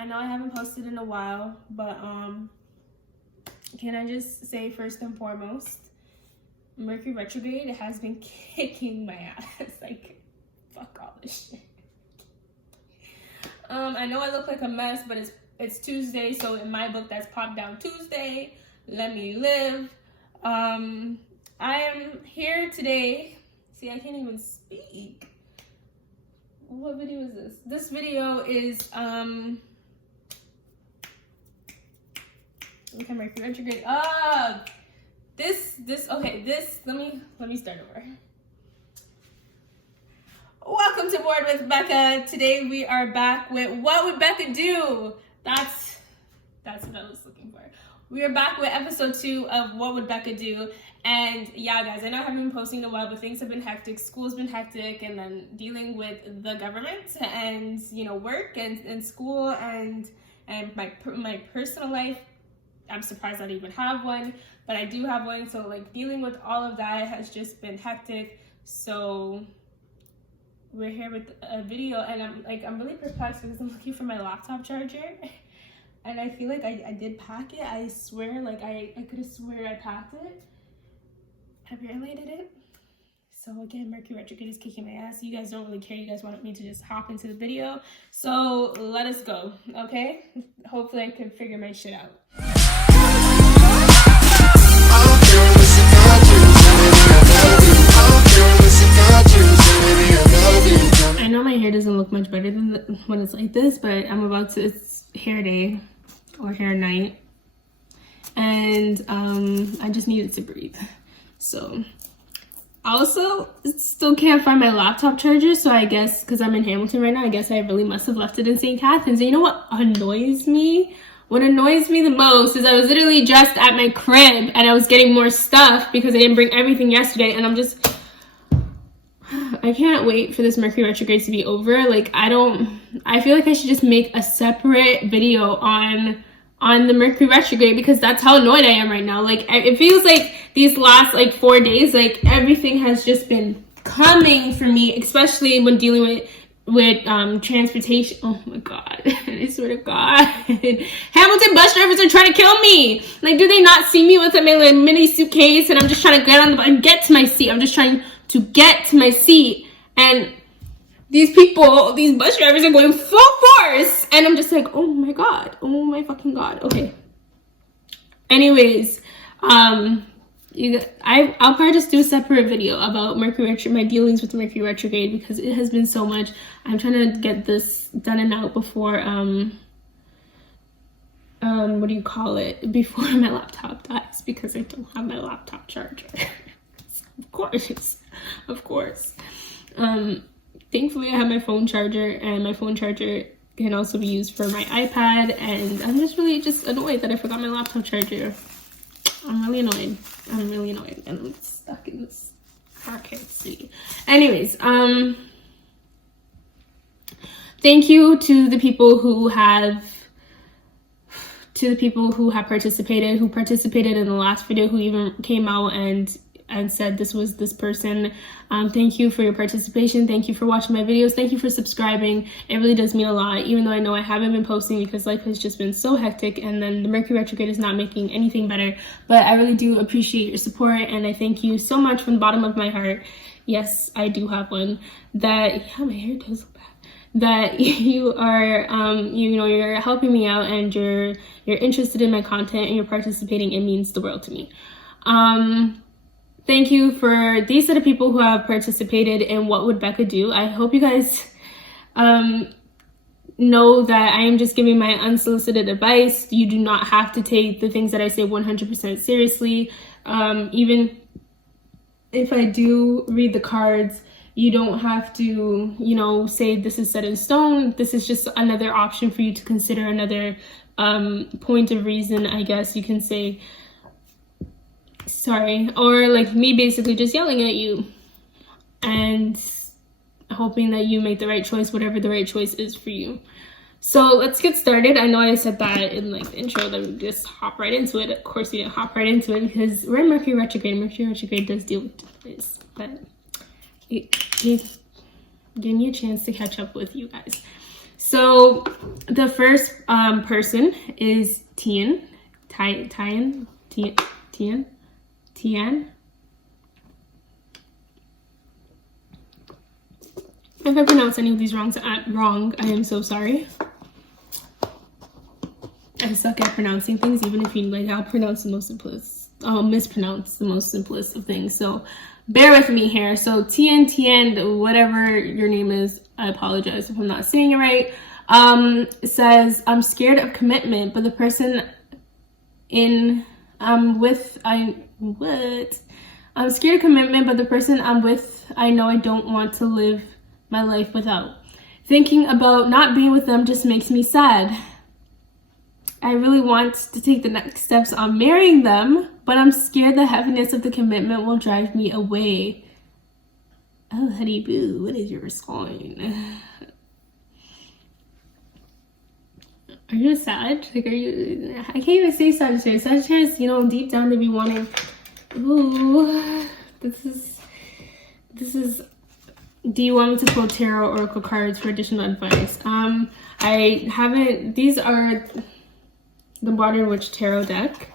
I know I haven't posted in a while, but can I just say first and foremost, Mercury retrograde has been kicking my ass. Like, fuck all this shit. I know I look like a mess, but it's Tuesday, so in my book that's Pop Down Tuesday. Let me live. I am here today. See, I can't even speak. What video is this? This video is okay, Mercury retrograde. Let me start over. Welcome to Board with Bekka. Today we are back with What Would Bekka Do? That's what I was looking for. We are back with episode 2 of What Would Bekka Do? And yeah, guys, I know I haven't been posting in a while, but things have been hectic. School's been hectic, and then dealing with the government and, you know, work and school and my personal life. I'm surprised I don't even have one, but I do have one. So like dealing with all of that has just been hectic. So we're here with a video, and I'm really perplexed because I'm looking for my laptop charger. And I feel like I did pack it. I swear, like I could have swear I packed it. Apparently I didn't. So again, Mercury retrograde is kicking my ass. You guys don't really care. You guys want me to just hop into the video. So let us go, okay? Hopefully I can figure my shit out. I know my hair doesn't look much better than when it's like this, but I'm about to, it's hair day or hair night. And I just needed to breathe. So I also still can't find my laptop charger, so I guess because I'm in Hamilton right now, I guess I really must have left it in St. Catharines. And you know what annoys me? What annoys me the most is I was literally just at my crib and I was getting more stuff because I didn't bring everything yesterday, and I can't wait for this Mercury retrograde to be over. Like, I feel like I should just make a separate video on the Mercury retrograde because that's how annoyed I am right now. Like, it feels like these last like 4 days, like everything has just been coming for me, especially when dealing with transportation. Oh my God, I swear to God. Hamilton bus drivers are trying to kill me. Like, do they not see me with my like, mini suitcase and I'm just trying to get on the bus and get to my seat? I'm just trying to get to my seat, and these people, these bus drivers are going full force, and I'm just like, oh my God, oh my fucking God. Okay. Anyways, I'll probably just do a separate video about Mercury my dealings with Mercury retrograde because it has been so much. I'm trying to get this done and out before what do you call it? Before my laptop dies, because I don't have my laptop charger. Of course. Thankfully I have my phone charger, and my phone charger can also be used for my iPad, and I'm just really annoyed that I forgot my laptop charger. I'm really annoyed, and I'm stuck in this arcade city. Anyways, thank you to the people who have participated, who participated in the last video, who even came out and said this was this person. Thank you for your participation. Thank you for watching my videos. Thank you for subscribing. It really does mean a lot, even though I know I haven't been posting because life has just been so hectic, and then the Mercury retrograde is not making anything better. But I really do appreciate your support, and I thank you so much from the bottom of my heart. Yes, I do have one. That, yeah, my hair does look bad. That you are, you're helping me out, and you're interested in my content, and you're participating. It means the world to me. Thank you for these set of people who have participated in What Would Bekka Do? I hope you guys know that I am just giving my unsolicited advice. You do not have to take the things that I say 100% seriously. Even if I do read the cards, you don't have to, say this is set in stone. This is just another option for you to consider, another point of reason, I guess you can say. Sorry, or like me basically just yelling at you and hoping that you make the right choice, whatever the right choice is for you. So let's get started. I know I said that in like the intro, that we just hop right into it. Of course we didn't hop right into it because we're in Mercury retrograde. Mercury retrograde does deal with this, but it gave me a chance to catch up with you guys. So the first person is Tian. If I pronounce any of these wrong, I am so sorry. I suck at pronouncing things, even if you like, I'll pronounce the most simplest. I'll mispronounce the most simplest of things. So bear with me here. So Tian, whatever your name is, I apologize if I'm not saying it right. It says, I'm scared of commitment, but the person I'm scared of commitment, but the person I'm with, I know I don't want to live my life without. Thinking about not being with them just makes me sad. I really want to take the next steps on marrying them, but I'm scared the heaviness of the commitment will drive me away. Oh, honey boo, what is your sign? Are you sad? Like, are you? I can't even say Sagittarius. Sagittarius, you know, deep down they be wanting. Ooh, this is. Do you want me to pull tarot oracle cards for additional advice? I haven't. These are the Modern Witch Tarot deck.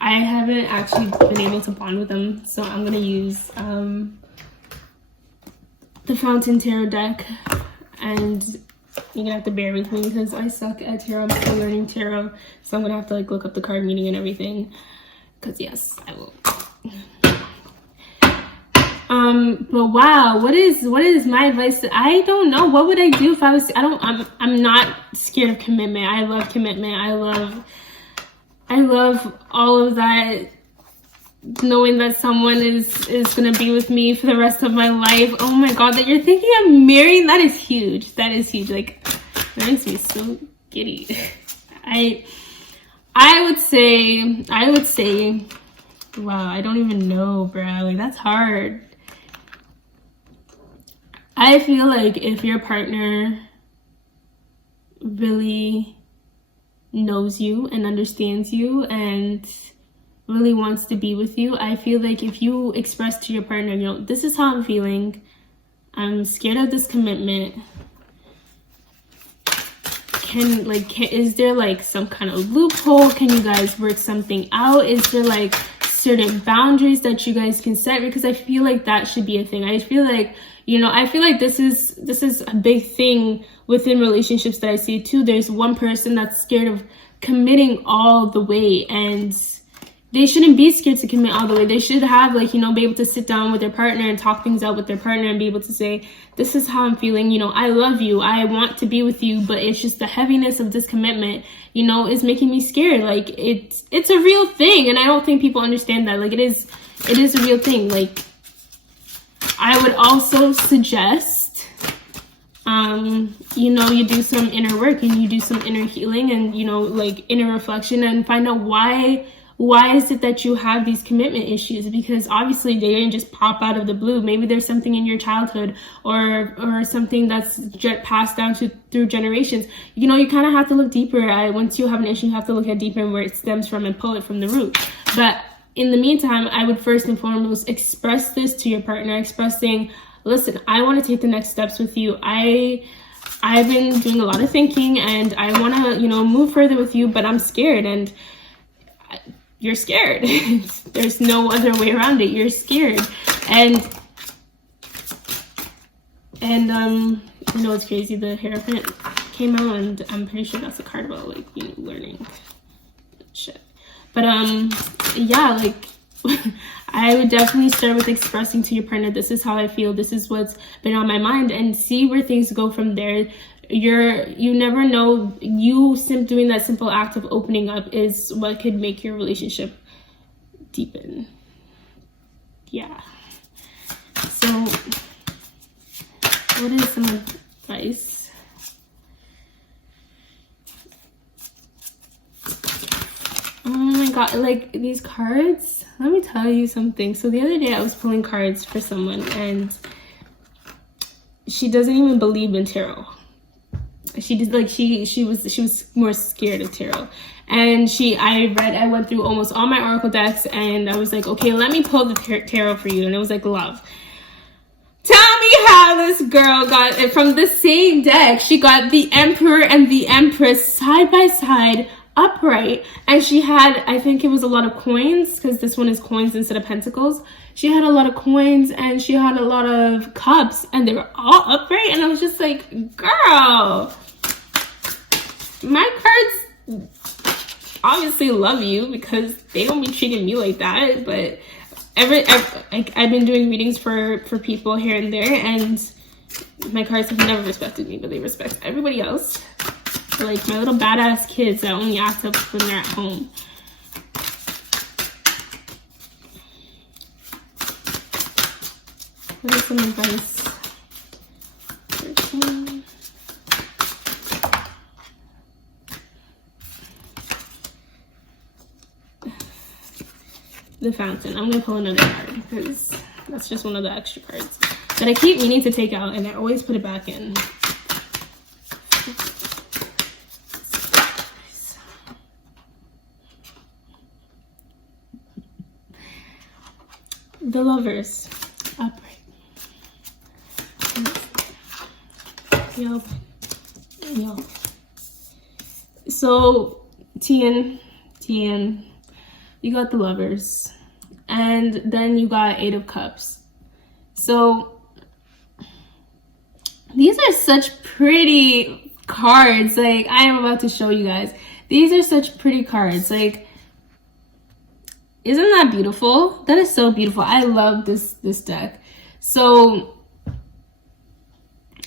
I haven't actually been able to bond with them, so I'm gonna use the Fountain Tarot deck, and you're gonna have to bear with me because I suck at tarot. I'm still learning tarot, so I'm gonna have to like look up the card meaning and everything. Because yes, I will. But wow, what is my advice? I don't know. What would I do if I was? I'm not scared of commitment. I love commitment. I love all of that. Knowing that someone is gonna be with me for the rest of my life. Oh my god, that you're thinking of marrying, that is huge. That is huge. Like, that makes me so giddy. I would say, wow, I don't even know, bruh. Like, that's hard. I feel like if your partner really knows you and understands you and really wants to be with you, I feel like if you express to your partner, you know, this is how I'm feeling, I'm scared of this commitment, is there like some kind of loophole? Can you guys work something out? Is there like certain boundaries that you guys can set? Because I feel like that should be a thing. I feel like, you know, this is a big thing within relationships that I see too. There's one person that's scared of committing all the way, and they shouldn't be scared to commit all the way. They should have, like, you know, be able to sit down with their partner and talk things out with their partner and be able to say, this is how I'm feeling, you know, I love you, I want to be with you, but it's just the heaviness of this commitment, you know, is making me scared. Like, it's a real thing, and I don't think people understand that. Like, it is a real thing. Like, I would also suggest, you know, you do some inner work and you do some inner healing and, you know, like inner reflection, and find out why is it that you have these commitment issues? Because obviously they didn't just pop out of the blue. Maybe there's something in your childhood or something that's passed down through generations. You know, you kind of have to look deeper. Once you have an issue, you have to look at deeper and where it stems from and pull it from the root. But in the meantime, I would first and foremost express this to your partner, expressing, listen, I want to take the next steps with you. I've been doing a lot of thinking and I want to, you know, move further with you, but I'm scared, and you're scared. There's no other way around it. You're scared. And you know, it's crazy. The Hierophant came out, and I'm pretty sure that's a card about, like, you know, learning shit. But yeah, like, I would definitely start with expressing to your partner, this is how I feel, this is what's been on my mind, and see where things go from there. You never know. Doing that simple act of opening up is what could make your relationship deepen. Yeah. So, what is some advice? Oh my god, like, these cards, let me tell you something. So the other day I was pulling cards for someone, and she doesn't even believe in tarot. She did, like, she was more scared of tarot. And I went through almost all my oracle decks, and I was like, okay, let me pull the tarot for you. And it was like, love, tell me how how this girl got it from the same deck. She got the Emperor and the Empress side by side, upright, and she had, I think it was a lot of coins, because this one is coins instead of pentacles. She had a lot of coins and she had a lot of cups, and they were all upright, and I was just like, girl, my cards obviously love you because they don't be treating me like that. But I've been doing readings for people here and there, and my cards have never respected me, but they respect everybody else. They're like my little badass kids that only act up when they're at home. What is some advice? 13. The Fountain. I'm gonna pull another card because that's just one of the extra cards that I keep meaning to take out, and I always put it back in. The Lovers, upright. Yup. So, Tien, you got the Lovers, and then you got Eight of Cups. So, these are such pretty cards. Like, I am about to show you guys. These are such pretty cards. Like, isn't that beautiful? That is so beautiful. I love this deck. So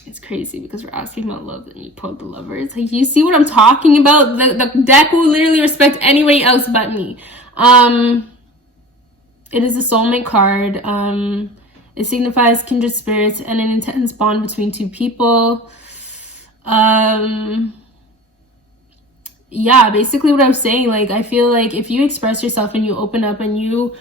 it's crazy because we're asking about love and you pulled the Lovers. Like, you see what I'm talking about? The deck will literally respect anybody else but me. It is a soulmate card. It signifies kindred spirits and an intense bond between two people. Yeah, basically what I'm saying, like, I feel like if you express yourself and you open up and you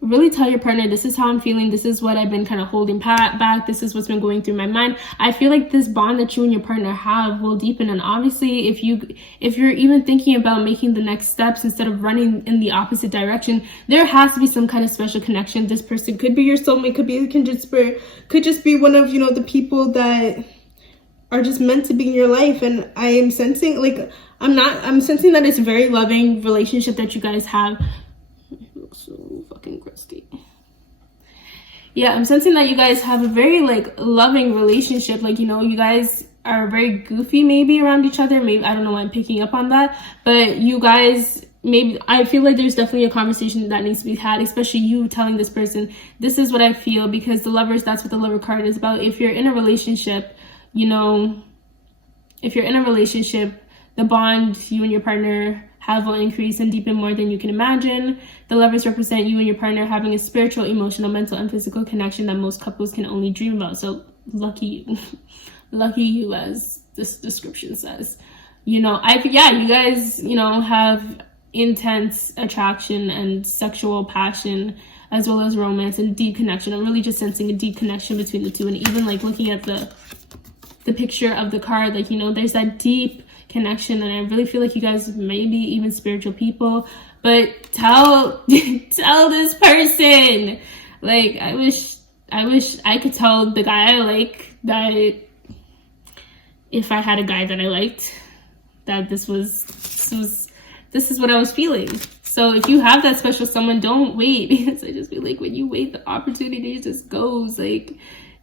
really tell your partner, this is how I'm feeling, this is what I've been kind of holding back, this is what's been going through my mind, I feel like this bond that you and your partner have will deepen. And obviously if you're even thinking about making the next steps instead of running in the opposite direction, there has to be some kind of special connection. This person could be your soulmate, could be a kindred spirit, could just be one of, you know, the people that are just meant to be in your life. And I am sensing, like, I'm sensing that it's a very loving relationship that you guys have. It looks so fucking crusty. Yeah, I'm sensing that you guys have a very, like, loving relationship. Like, you know, you guys are very goofy maybe around each other. Maybe, I don't know why I'm picking up on that. But you guys, maybe, I feel like there's definitely a conversation that needs to be had, especially you telling this person, this is what I feel, because the Lovers, that's what the Lover card is about. If you're in a relationship, you know, if you're in a relationship, the bond you and your partner have will increase and deepen more than you can imagine. The Lovers represent you and your partner having a spiritual, emotional, mental, and physical connection that most couples can only dream about. So lucky you. Lucky you, as this description says. You know, yeah, you guys, you know, have intense attraction and sexual passion, as well as romance and deep connection. I'm really just sensing a deep connection between the two. And even, like, looking at the picture of the card, like, you know, there's that deep connection, and I really feel like you guys may be even spiritual people. But tell this person, like, I wish I could tell the guy I like that if I had a guy that I liked, that this is what I was feeling. So if you have that special someone, don't wait, because I just feel like when you wait, the opportunity just goes. Like,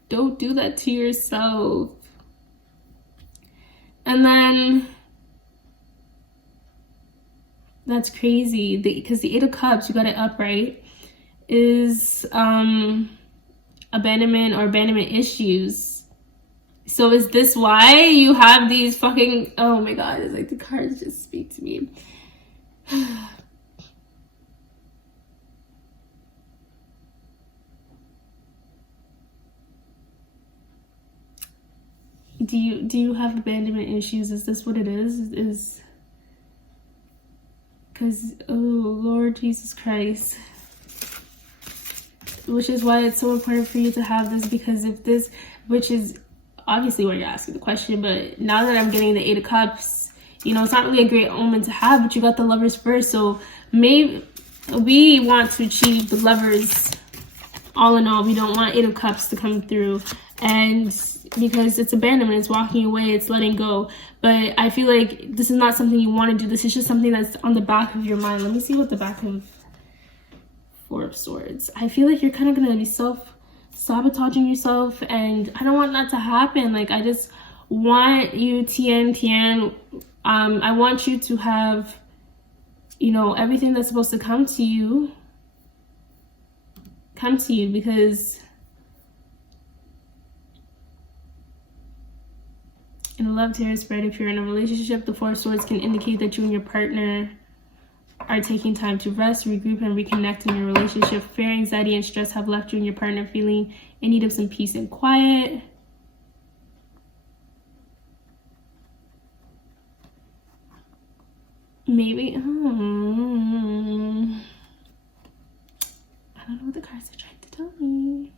don't do that to yourself. And then that's crazy, because the Eight of Cups, you got it upright, is abandonment or abandonment issues. So is this why you have these fucking, oh my god, it's like the cards just speak to me. Do you have abandonment issues? Is this what it is? Because, oh Lord Jesus Christ. Which is why it's so important for you to have this, because if this, which is obviously why you're asking the question, but now that I'm getting the Eight of Cups, you know, it's not really a great omen to have, but you got the Lovers first. So maybe we want to achieve the Lovers all in all, we don't want 8 of Cups to come through, and because it's abandonment, it's walking away, it's letting go. But I feel like this is not something you want to do. This is just something that's on the back of your mind. Let me see what the back of 4 of Swords. I feel like you're kind of going to be self-sabotaging yourself, and I don't want that to happen. Like, I just want you, Tian, I want you to have, you know, everything that's supposed to come to you, because in a love tarot spread, if you're in a relationship, the 4 of Swords can indicate that you and your partner are taking time to rest, regroup, and reconnect in your relationship. Fear, anxiety, and stress have left you and your partner feeling in need of some peace and quiet. Maybe, I don't know what the cards are trying to tell me.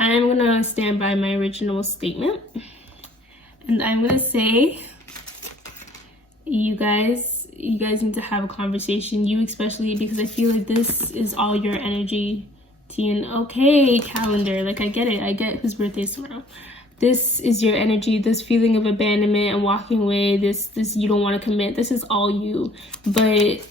I'm gonna stand by my original statement, and I'm gonna say you guys need to have a conversation, you especially, because I feel like this is all your energy, Tian. Okay, calendar, like, I get it, I get whose birthday is tomorrow. This is your energy, this feeling of abandonment and walking away, this you don't want to commit, this is all you. But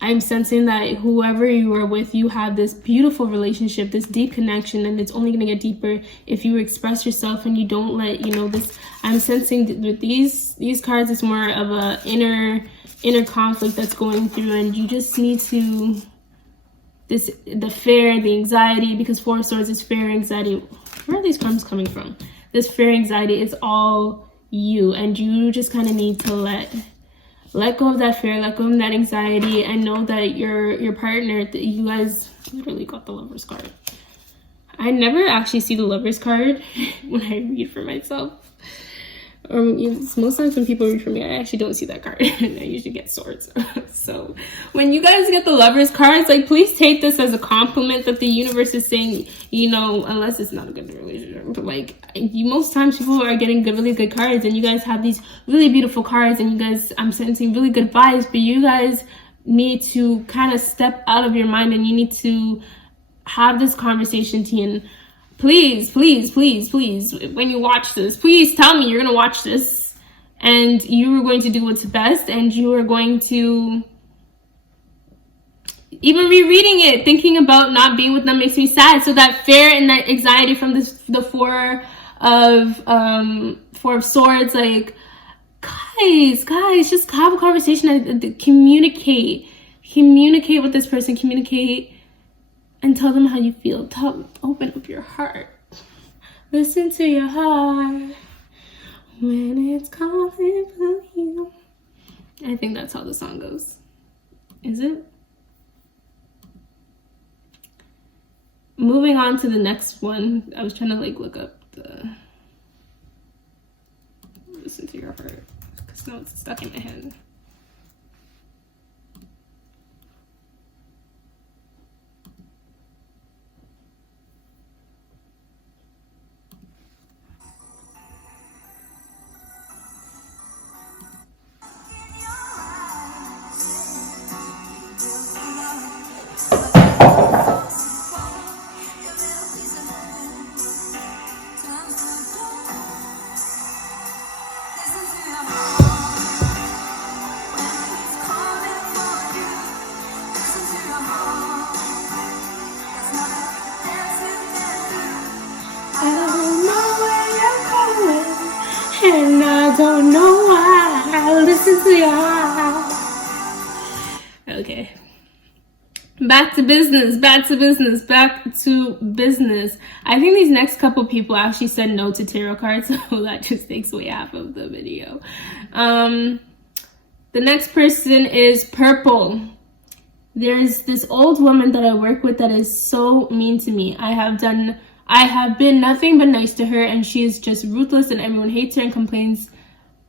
I'm sensing that whoever you are with, you have this beautiful relationship, this deep connection, and it's only going to get deeper if you express yourself and you don't let, you know, this. I'm sensing with these cards, it's more of a inner conflict that's going through, and you just need to, the fear, the anxiety, because 4 of Swords is fear, anxiety. Where are these cards coming from? This fear, anxiety, it's all you, and you just kind of need to let go of that fear, let go of that anxiety, and know that your partner, that you guys literally got the Lover's card. I never actually see the Lover's card when I read for myself. Most times when people read for me, I actually don't see that card. I usually get Swords. So when you guys get the Lover's cards, like, please take this as a compliment that the universe is saying, you know, unless it's not a good relationship, but like, most times people are getting really good cards, and you guys have these really beautiful cards, and you guys, I'm sensing really good vibes, but you guys need to kind of step out of your mind, and you need to have this conversation, Tian. Please, please, please, please, when you watch this, please tell me you're going to watch this and you are going to do what's best, and you are going to, even rereading it, thinking about not being with them makes me sad. So that fear and that anxiety from the 4 of Swords, like, guys, just have a conversation and communicate with this person, communicate. And tell them how you feel. Open up your heart. Listen to your heart when it's calling for you. I think that's how the song goes. Is it? Moving on to the next one. I was trying to like look up the listen to your heart, because now it's stuck in my head. And I don't know why I listen to your heart. Okay. Back to business. I think these next couple people actually said no to tarot cards, so that just takes away half of the video. The next person is Purple. There's this old woman that I work with that is so mean to me. I have been nothing but nice to her, and she is just ruthless, and everyone hates her and complains,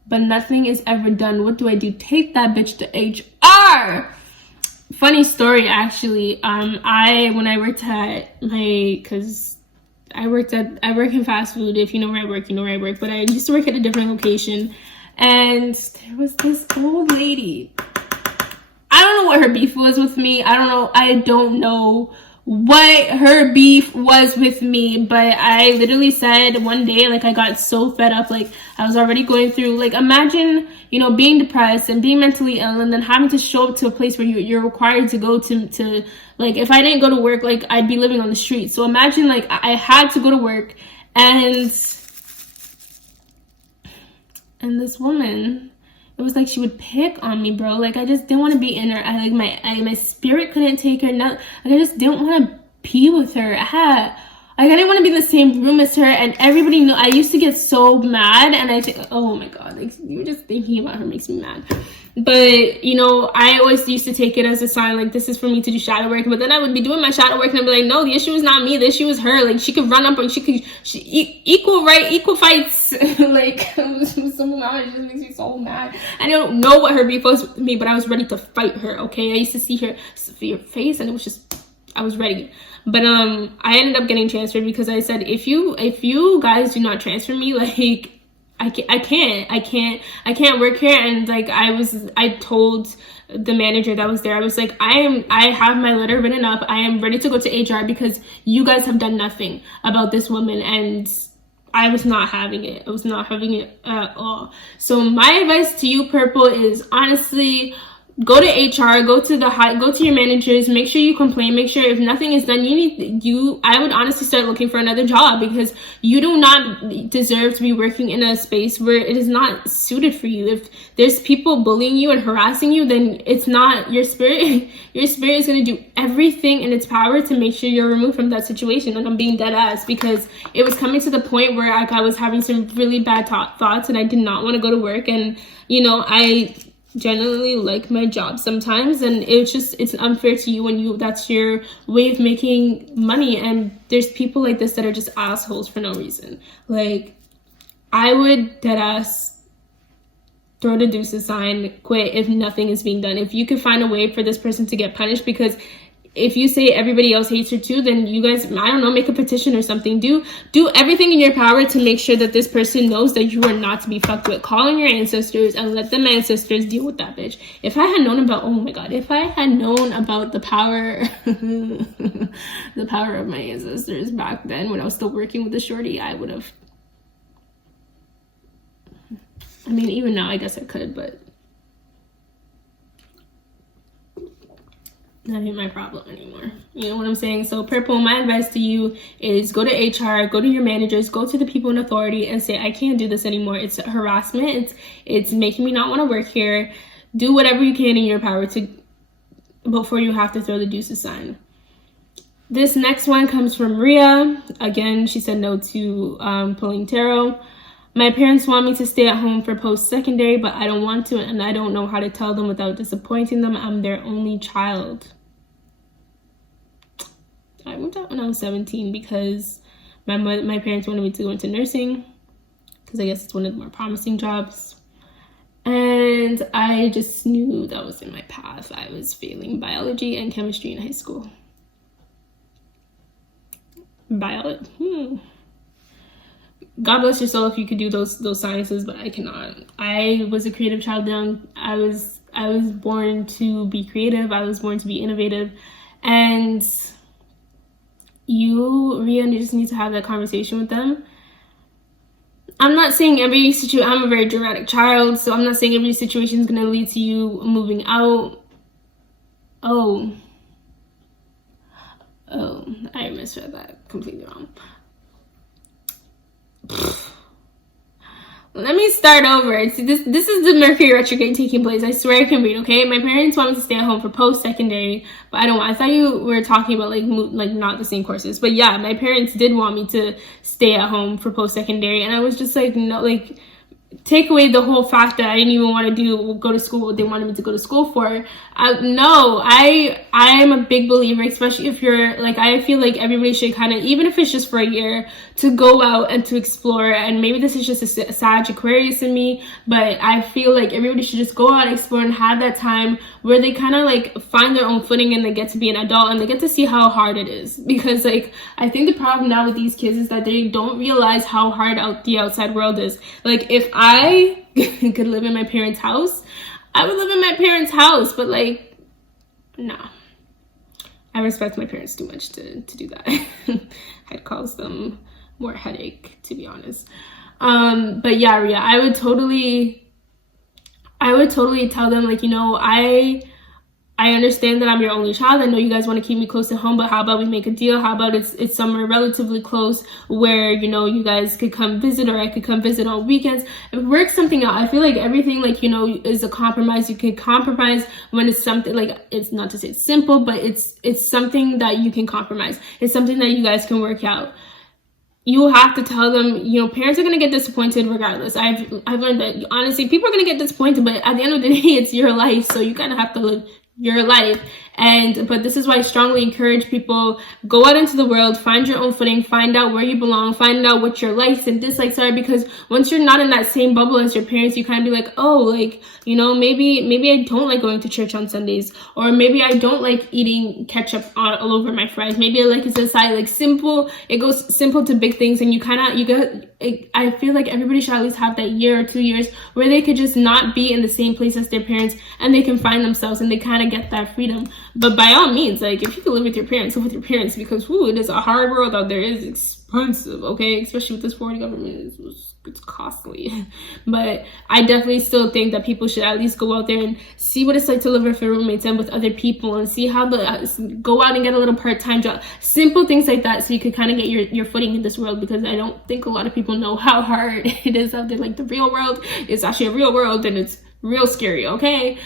but nothing is ever done. What do I do? Take that bitch to HR. Funny story, actually. When I worked at I work in fast food. If you know where I work, you know where I work. But I used to work at a different location, And there was this old lady. I don't know what her beef was with me. I don't know what her beef was with me, but I literally said one day, like, I got so fed up, like, I was already going through, like, imagine, you know, being depressed and being mentally ill and then having to show up to a place where you're required to go to, like, if I didn't go to work, like, I'd be living on the street. So imagine, like, I had to go to work, and this woman, it was like she would pick on me, bro. Like, I just didn't want to be in her. My spirit couldn't take her. Like, I just didn't want to be with her. I didn't want to be in the same room as her. And everybody knew. I used to get so mad. And I think, oh my God, like, you just thinking about her makes me mad. But, you know, I always used to take it as a sign, like, this is for me to do shadow work. But then I would be doing my shadow work and I'd be like, no, the issue is not me. The issue is her. Like, she could run up and equal right, equal fights. Like, it was so mad. It just makes me so mad. I don't know what her beef was with me, but I was ready to fight her, okay? I used to see her face and it was just, I was ready. But I ended up getting transferred because I said, if you guys do not transfer me, like, I can't work here. And like, I told the manager that was there, I was like, I have my letter written up. I am ready to go to HR because you guys have done nothing about this woman. And I was not having it. I was not having it at all. So my advice to you, Purple, is honestly, go to HR, go to your managers, make sure you complain, make sure if nothing is done, I would honestly start looking for another job because you do not deserve to be working in a space where it is not suited for you. If there's people bullying you and harassing you, then it's not your spirit. Your spirit is going to do everything in its power to make sure you're removed from that situation. And I'm being dead ass because it was coming to the point where like, I was having some really bad thoughts and I did not want to go to work. And, you know, I generally like my job sometimes, and it's unfair to you when that's your way of making money, and there's people like this that are just assholes for no reason. Like, I would deadass throw the deuces sign, quit if nothing is being done. If you could find a way for this person to get punished, because if you say everybody else hates her too, then you guys, I don't know, make a petition or something. Do everything in your power to make sure that this person knows that you are not to be fucked with. Call on your ancestors and let them ancestors deal with that bitch. If I had known about, oh my God, if I had known about the power, the power of my ancestors back then when I was still working with the shorty, I would have, I mean, even now I guess I could, but that ain't my problem anymore. You know what I'm saying? So Purple, my advice to you is go to HR, go to your managers, go to the people in authority and say, I can't do this anymore. It's harassment. It's making me not want to work here. Do whatever you can in your power before you have to throw the deuces sign. This next one comes from Maria. Again, she said no to pulling tarot. My parents want me to stay at home for post-secondary, but I don't want to, and I don't know how to tell them without disappointing them. I'm their only child. I moved out when I was 17 because my parents wanted me to go into nursing because I guess it's one of the more promising jobs. And I just knew that was in my path. I was failing biology and chemistry in high school. Biology. God bless your soul if you could do those sciences, but I cannot. I was a creative child young. I was born to be creative. I was born to be innovative. And you really just need to have that conversation with them. I'm not saying every situation, I'm a very dramatic child, so I'm not saying every situation is going to lead to you moving out. Oh, I misread that completely wrong. Let me start over. See, this is the Mercury retrograde taking place. I swear I can read, okay? My parents want me to stay at home for post-secondary, but I don't want. I thought you were talking about like not the same courses. But yeah, my parents did want me to stay at home for post-secondary, and I was just like, no, like, take away the whole fact that I didn't even want to go to school what they wanted me to go to school for. No, I am a big believer, especially if you're like, I feel like everybody should kind of, even if it's just for a year, to go out and to explore. And maybe this is just a Sag Aquarius in me, but I feel like everybody should just go out, explore, and have that time where they kind of like find their own footing and they get to be an adult and they get to see how hard it is. Because like I think the problem now with these kids is that they don't realize how hard the outside world is. Like if I could live in my parents' house, I would live in my parents' house, but like, nah. I respect my parents too much to do that. I'd cause them more headache, to be honest. But yeah, I would totally tell them, like, you know, I understand that I'm your only child. I know you guys want to keep me close to home, but how about we make a deal? How about it's somewhere relatively close where, you know, you guys could come visit, or I could come visit on weekends. Work something out. I feel like everything, like, you know, is a compromise. You can compromise when it's something, like, it's not to say it's simple, but it's something that you can compromise. It's something that you guys can work out. You have to tell them, you know, parents are going to get disappointed regardless. I've learned that, honestly, people are going to get disappointed, but at the end of the day, it's your life, so you kind of have to live your life. But this is why I strongly encourage people, go out into the world, find your own footing, find out where you belong, find out what your likes and dislikes are, because once you're not in that same bubble as your parents, you kind of be like, oh, like, you know, maybe I don't like going to church on Sundays, or maybe I don't like eating ketchup all over my fries, maybe I like it aside. Like, simple, it goes simple to big things, and I feel like everybody should at least have that year or 2 years where they could just not be in the same place as their parents, and they can find themselves and they kind of get that freedom. But by all means, like, if you can live with your parents, live with your parents, because it is a hard world out there. It is expensive, okay? Especially with this foreign government, it's costly. But I definitely still think that people should at least go out there and see what it's like to live with your roommates and with other people, and see how go out and get a little part-time job, simple things like that, so you could kind of get your footing in this world, because I don't think a lot of people know how hard it is out there. Like, the real world is actually a real world, and it's real scary, okay?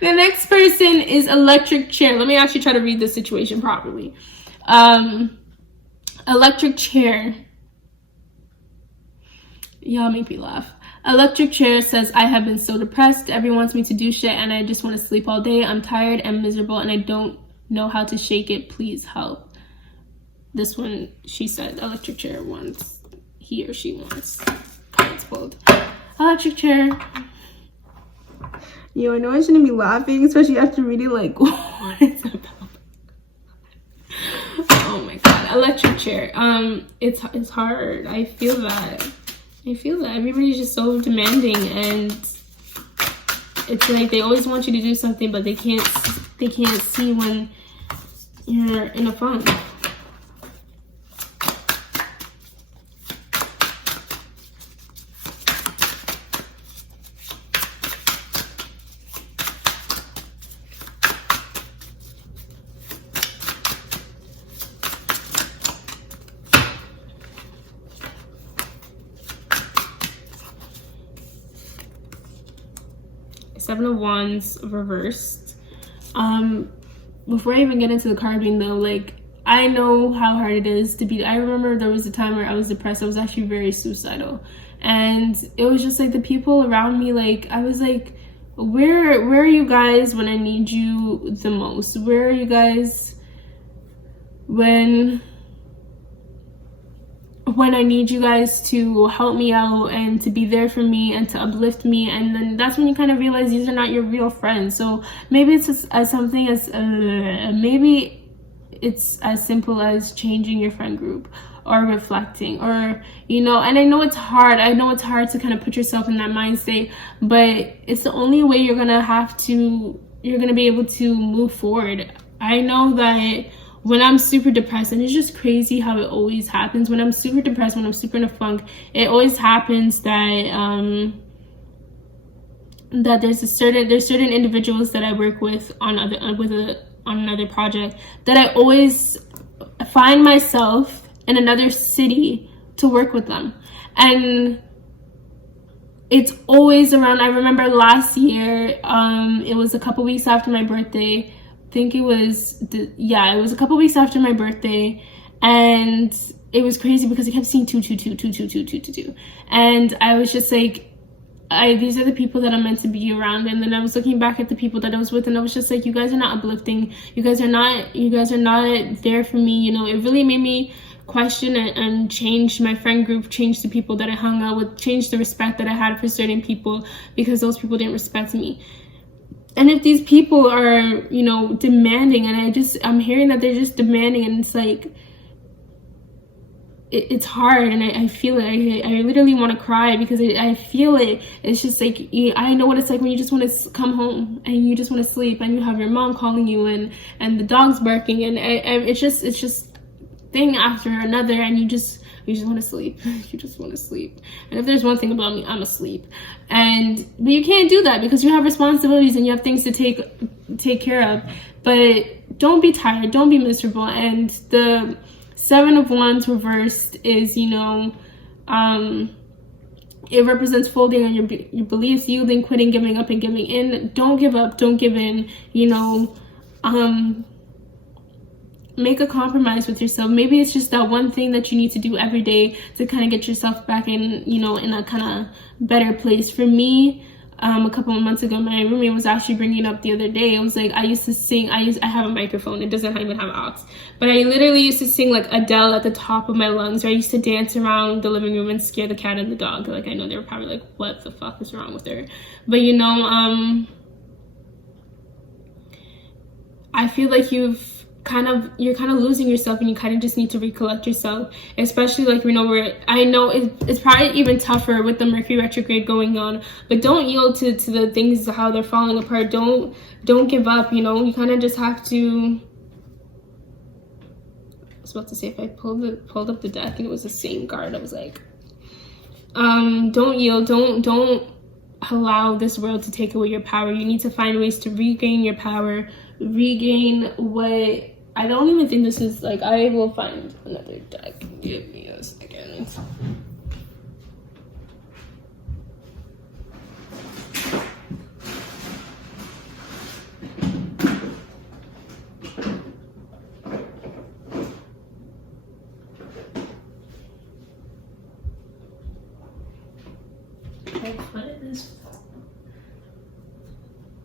The next person is electric chair. Let me actually try to read this situation properly. Electric chair. Y'all make me laugh. Electric chair says, I have been so depressed. Everyone wants me to do shit and I just want to sleep all day. I'm tired and miserable and I don't know how to shake it. Please help. This one, she said, electric chair wants, he or she wants. It's bold. Electric chair. Yo, I know I shouldn't be laughing, especially after reading, like, what it's about. Oh my god, electric chair. It's hard. I feel that. Everybody's just so demanding, and it's like they always want you to do something, but they can't see when you're in a funk. Seven of Wands reversed. Before I even get into the card reading though, like, I know how hard it is to be. I remember there was a time where I was depressed. I was actually very suicidal, and it was just like the people around me, like, I was like, where are you guys when I need you the most? Where are you guys when I need you guys to help me out and to be there for me and to uplift me? And then that's when you kind of realize these are not your real friends. So maybe it's as something as maybe it's as simple as changing your friend group, or reflecting, or, you know, and I know it's hard to kind of put yourself in that mind state, but it's the only way you're gonna be able to move forward. I know that when I'm super depressed, and it's just crazy how it always happens, when I'm super depressed, when I'm super in a funk, it always happens that that there's certain individuals that I work with on another project, that I always find myself in another city to work with them. And it's always around, I remember last year, it was a couple weeks after my birthday. I think it was a couple weeks after my birthday, and it was crazy because I kept seeing 2, 2, 2, 2, 2, 2, 2, 2, 2, and I was just like, these are the people that I'm meant to be around. And then I was looking back at the people that I was with, and I was just like, you guys are not uplifting. You guys are not there for me. You know, it really made me question and change my friend group, change the people that I hung out with, change the respect that I had for certain people because those people didn't respect me. And if these people are, you know, demanding, and I'm hearing that they're just demanding, and it's like, it's hard, and I feel it. I literally want to cry because I feel it. It's just like, I know what it's like when you just want to come home and you just want to sleep, and you have your mom calling you, and the dog's barking, and it's just thing after another, and you just want to sleep. You just want to sleep. And if there's one thing about me, I'm asleep. But you can't do that because you have responsibilities and you have things to take care of. But don't be tired. Don't be miserable. And the 7 of Wands reversed is, you know, it represents folding on your beliefs, yielding, quitting, giving up, and giving in. Don't give up. Don't give in. You know, make a compromise with yourself. Maybe it's just that one thing that you need to do every day to kind of get yourself back in, you know, in a kind of better place. For me, a couple of months ago, my roommate was actually bringing up the other day. It was like, I used to sing. I have a microphone. It doesn't even have aux. But I literally used to sing like Adele at the top of my lungs. Or I used to dance around the living room and scare the cat and the dog. Like, I know they were probably like, what the fuck is wrong with her? But, you know, I feel like you're kind of losing yourself, and you kind of just need to recollect yourself, especially like, you know, where I know it's probably even tougher with the Mercury retrograde going on, but don't yield to the things, how they're falling apart. Don't give up, you know. You kind of just have to, I was about to say, if I pulled up the deck and it was the same card, I was like, don't yield, don't allow this world to take away your power. You need to find ways to regain your power, regain what, I don't even think this is, like, I will find another deck. Give me a second. What is this?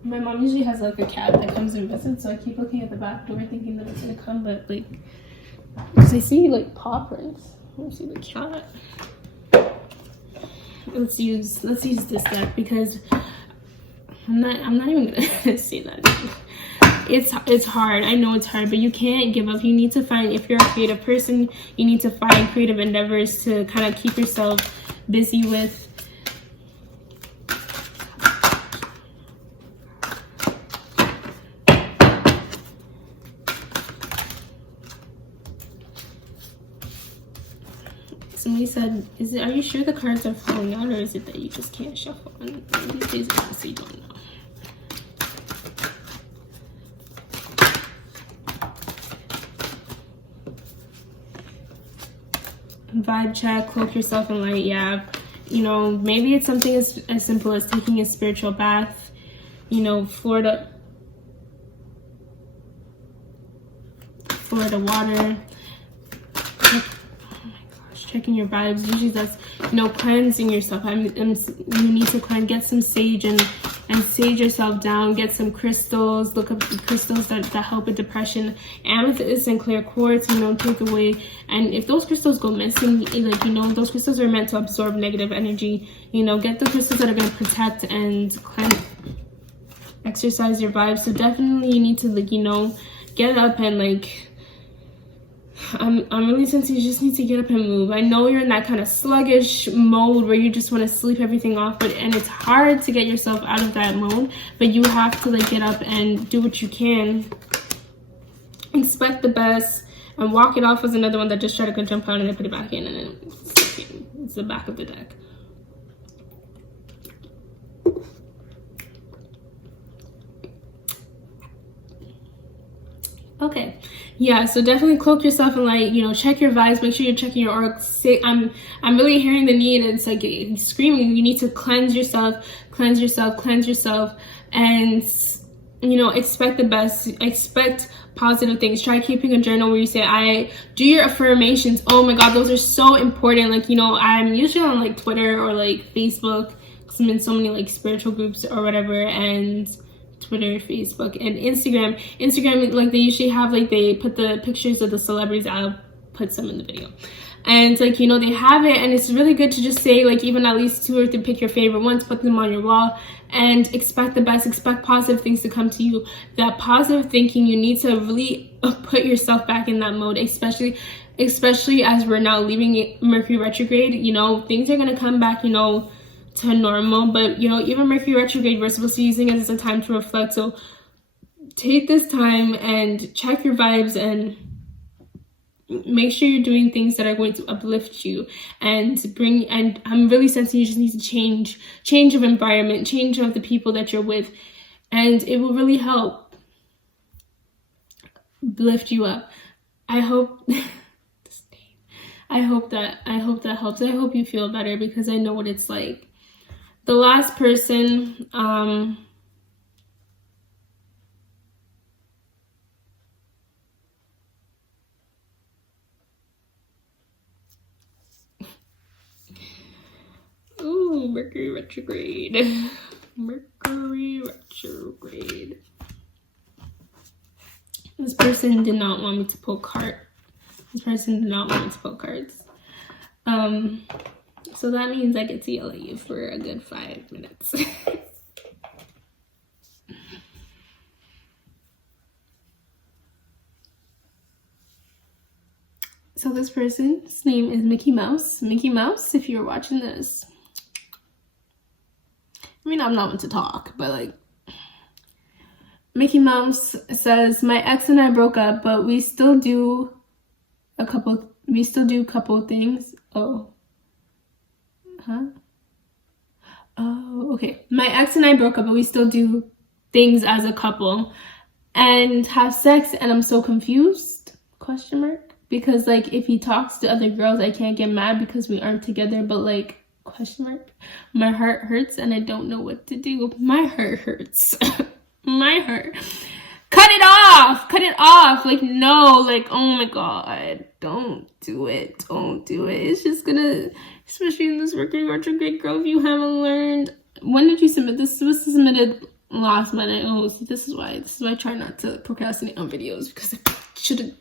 My mom usually has like a cat that comes and visits, so I keep looking at the back door thinking that it's gonna come, but like, because I see like paw prints. Let me see the cat. Let's use this deck because I'm not even gonna say that. It's hard. I know it's hard, but you can't give up. You need to find, if you're a creative person, you need to find creative endeavors to kind of keep yourself busy with. Somebody said, are you sure the cards are falling out, or is it that you just can't shuffle? And these days I honestly don't know. Vibe check, cloak yourself in light. Yeah, you know, maybe it's something as simple as taking a spiritual bath. You know, Florida water. Checking your vibes. Usually that's, you know, cleansing yourself. You need to get some sage and sage yourself down. Get some crystals. Look up the crystals that help with depression. Amethyst and clear quartz, you know, take away. And if those crystals go missing, like, you know, those crystals are meant to absorb negative energy. You know, get the crystals that are going to protect and cleanse, exercise your vibes. So definitely you need to, like, you know, get up and, like, I'm really sensing you just need to get up and move. I know you're in that kind of sluggish mode where you just want to sleep everything off, and it's hard to get yourself out of that mode, but you have to, like, get up and do what you can. Expect the best, and walk it off as another one that just tried to jump out and then put it back in, and then it's the back of the deck. Okay, yeah, so definitely cloak yourself in light, you know, check your vibes, make sure you're checking your aura. I'm really hearing the need, and it's like screaming, you need to cleanse yourself, and, you know, expect the best, expect positive things. Try keeping a journal where you say, I do your affirmations. Oh my God, those are so important. Like, you know, I'm usually on like Twitter or like Facebook, because I'm in so many like spiritual groups or whatever, and Twitter, Facebook, and Instagram, like they usually have, like, they put the pictures of the celebrities. I'll put some in the video. And like, you know, they have it, and it's really good to just say like even at least 2 or 3, pick your favorite ones, put them on your wall, and expect the best, expect positive things to come to you. That positive thinking, you need to really put yourself back in that mode, especially as we're now leaving Mercury retrograde. You know, things are going to come back, you know, to normal. But, you know, even Mercury retrograde, we're supposed to be using it as a time to reflect. So take this time and check your vibes and make sure you're doing things that are going to uplift you and bring, and I'm really sensing you just need to change of environment, change of the people that you're with, and it will really help lift you up. I hope that helps. I hope you feel better, because I know what it's like. The last person, ooh, Mercury retrograde. Mercury retrograde. This person did not want me to pull cards. So that means I get to yell at you for a good 5 minutes. So this person's name is Mickey Mouse. Mickey Mouse, if you're watching this. I mean, I'm not one to talk, but like, Mickey Mouse says, my ex and I broke up, but we still do couple things. Oh, okay. My ex and I broke up, but we still do things as a couple and have sex, and I'm so confused, ? Because like, if he talks to other girls, I can't get mad because we aren't together, but like, ? My heart hurts and I don't know what to do. My heart hurts. My heart. Cut it off. Like, no, like, oh my God, don't do it. It's just gonna, especially in this Mercury retrograde, girl, if you haven't learned. When did you submit this? This was submitted last month. Oh, so this is why I try not to procrastinate on videos, because I should have.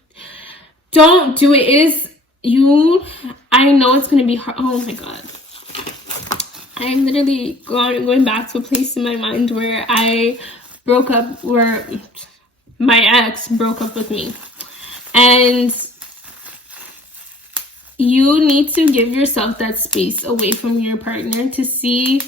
Don't do it. It is you. I know it's gonna be hard. Oh my God. I'm literally going back to a place in my mind where my ex broke up with me. And you need to give yourself that space away from your partner to see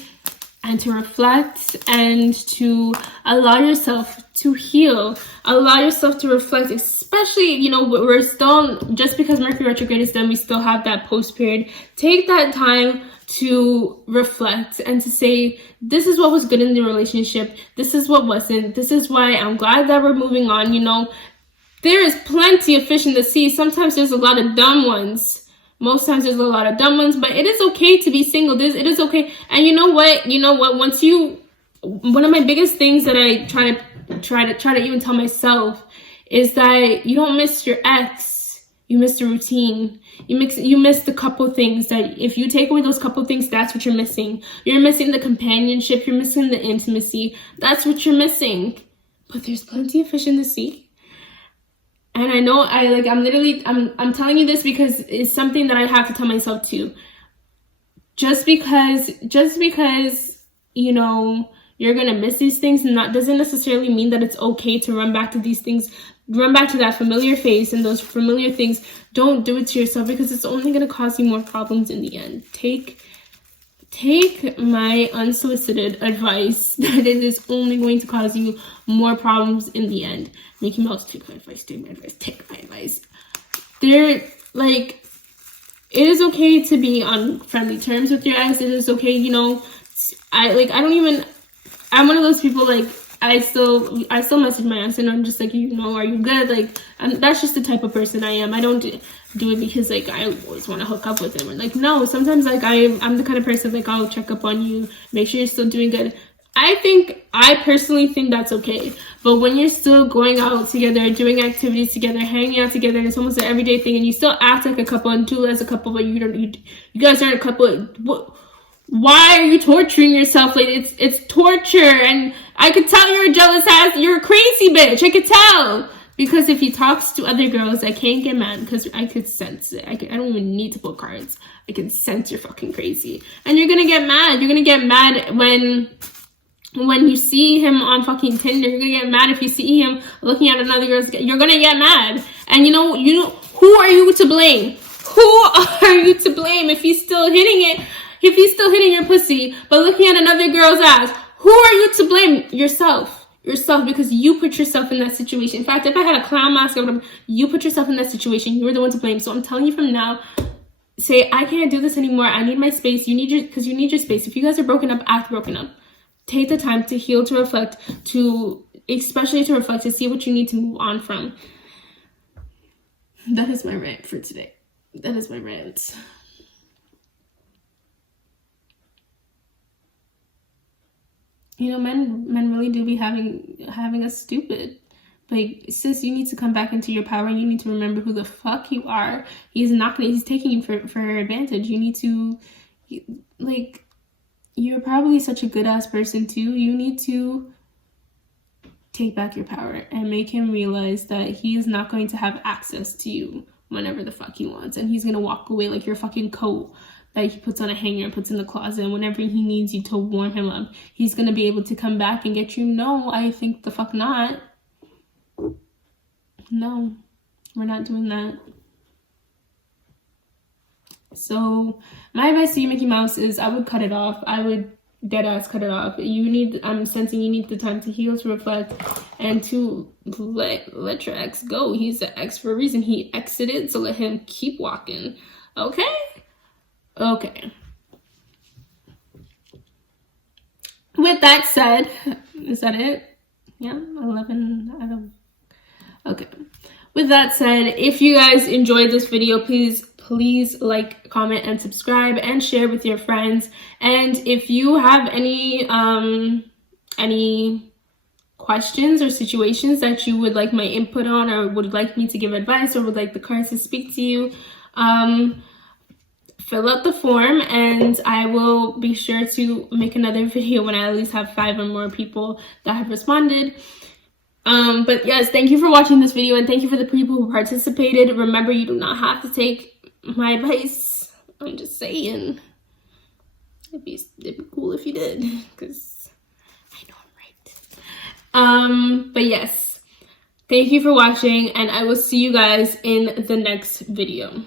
and to reflect and to allow yourself to heal, allow yourself to reflect, especially, you know, we're still, just because Mercury retrograde is done, we still have that post period. Take that time to reflect and to say, this is what was good in the relationship, this is what wasn't, this is why I'm glad that we're moving on. You know, there is plenty of fish in the sea. Sometimes there's a lot of dumb ones. Most times there's a lot of dumb ones, but it is okay to be single. It is okay. And you know what? One of my biggest things that I try to even tell myself is that you don't miss your ex, you miss the routine. You miss the couple things that, if you take away those couple things, that's what you're missing. You're missing the companionship, you're missing the intimacy. That's what you're missing. But there's plenty of fish in the sea. And I know I'm telling you this because it's something that I have to tell myself too. Just because, you know, you're going to miss these things, and that doesn't necessarily mean that it's okay to run back to these things, run back to that familiar face and those familiar things. Don't do it to yourself, because it's only going to cause you more problems in the end. Take my unsolicited advice that it is only going to cause you more problems in the end. Mickey Mouse, take my advice. It is okay to be on friendly terms with your ex. It is okay, you know, I'm one of those people, like, I still message my ex and I'm just like, you know, are you good? Like, that's just the type of person I am. I don't do it because, like, I always want to hook up with him. Or, like, no, sometimes, like, I'm the kind of person, like, I'll check up on you, make sure you're still doing good. I personally think that's okay. But when you're still going out together, doing activities together, hanging out together, and it's almost an everyday thing, and you still act like a couple and do as a couple, but you guys aren't a couple, why are you torturing yourself? Like, it's torture. And I could tell you're a jealous ass. You're a crazy bitch. I could tell. Because if he talks to other girls, I can't get mad because I could sense it. I don't even need to pull cards. I can sense you're fucking crazy. And you're gonna get mad. You're gonna get mad when you see him on fucking Tinder. You're gonna get mad if you see him looking at another girl's. You're gonna get mad. And you know, who are you to blame? Who are you to blame if he's still hitting it? If he's still hitting your pussy, but looking at another girl's ass, who are you to blame? Yourself, because you put yourself in that situation. In fact, if I had a clown mask or whatever, you put yourself in that situation. You're the one to blame. So I'm telling you from now, say, I can't do this anymore. I need my space. You need your space. If you guys are broken up, act broken up. Take the time to heal, to reflect, especially to reflect, to see what you need to move on from. That is my rant for today. That is my rant. You know, men really do be having us stupid. Like, sis, you need to come back into your power. You need to remember who the fuck you are. He's taking you for advantage. You need to, like, you're probably such a good ass person too. You need to take back your power and make him realize that he is not going to have access to you whenever the fuck he wants. And he's gonna walk away like your fucking coat that he puts on a hanger and puts in the closet, and whenever he needs you to warm him up, he's gonna be able to come back and get you. No, I think the fuck not. No, we're not doing that. So my advice to you, Mickey Mouse, is I would cut it off. I would dead ass cut it off. I'm sensing you need the time to heal, to reflect, and to let your ex go. He's an ex for a reason. He exited, so let him keep walking. Okay. With that said, is that it? Yeah, 11 out of... Okay. With that said, if you guys enjoyed this video, please like, comment, and subscribe, and share with your friends. And if you have any questions or situations that you would like my input on, or would like me to give advice, or would like the cards to speak to you, fill out the form, and I will be sure to make another video when I at least have 5 or more people that have responded. But yes, thank you for watching this video, and thank you for the people who participated. Remember, you do not have to take my advice. I'm just saying, it'd be cool if you did, because I know I'm right. But yes, thank you for watching, and I will see you guys in the next video.